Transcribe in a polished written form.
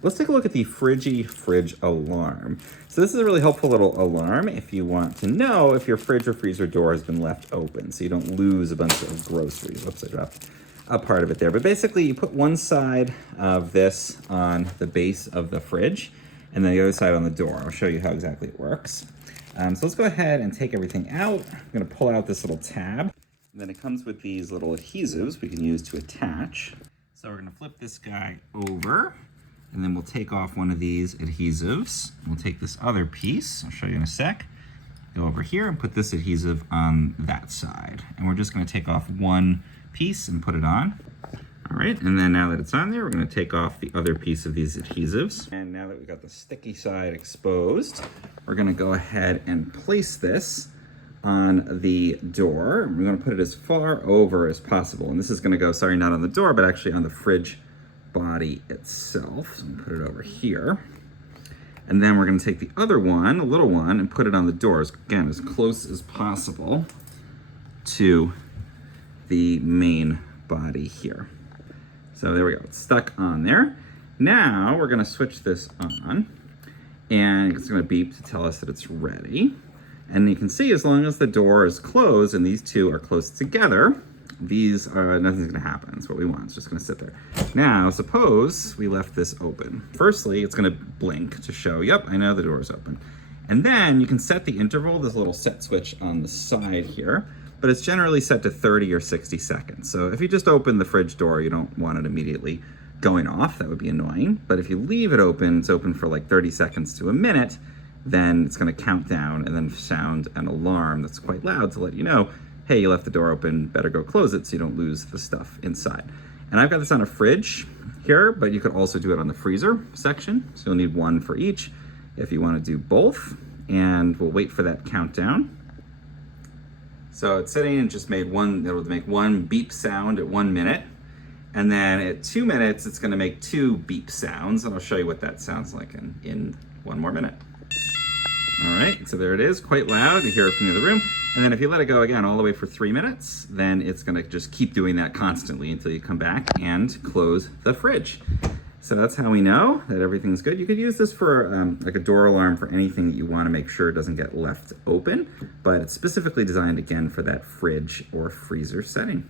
Let's take a look at the Fridggi fridge alarm. So this is a really helpful little alarm if you want to know if your fridge or freezer door has been left open so you don't lose a bunch of groceries. Whoops, I dropped a part of it there. But basically you put one side of this on the base of the fridge and then the other side on the door. I'll show you how exactly it works. So let's go ahead and take everything out. I'm gonna pull out this little tab. And then it comes with these little adhesives we can use to attach. So we're gonna flip this guy over. And then we'll take off one of these adhesives. We'll take this other piece, I'll show you in a sec, go over here and put this adhesive on that side. And we're just gonna take off one piece and put it on. All right, and then now that it's on there, we're gonna take off the other piece of these adhesives. And now that we've got the sticky side exposed, we're gonna go ahead and place this on the door. We're gonna put it as far over as possible. And this is gonna go, sorry, not on the door, but actually on the fridge body itself. So I'm gonna put it over here. And then we're gonna take the other one, a little one, and put it on the doors, again, as close as possible to the main body here. So there we go, it's stuck on there. Now we're gonna switch this on and it's gonna beep to tell us that it's ready. And you can see as long as the door is closed and these two are close together, nothing's gonna happen. That's what we want. It's just gonna sit there. Now, suppose we left this open. Firstly, it's gonna blink to show, yep, I know the door is open. And then you can set the interval, this little set switch on the side here, but it's generally set to 30 or 60 seconds. So if you just open the fridge door, you don't want it immediately going off. That would be annoying. But if you leave it open, it's open for like 30 seconds to a minute, then it's gonna count down and then sound an alarm that's quite loud to let you know, hey, you left the door open, better go close it so you don't lose the stuff inside. And I've got this on a fridge here, but you could also do it on the freezer section. So you'll need one for each if you want to do both. And we'll wait for that countdown. So it's sitting and just made one, it'll make one beep sound at 1 minute. And then at 2 minutes, it's gonna make 2 beep sounds. And I'll show you what that sounds like in 1 more minute. All right, so there it is, quite loud. You hear it from the other room. And then if you let it go again all the way for 3 minutes, then it's gonna just keep doing that constantly until you come back and close the fridge. So that's how we know that everything's good. You could use this for like a door alarm for anything that you wanna make sure it doesn't get left open, but it's specifically designed again for that fridge or freezer setting.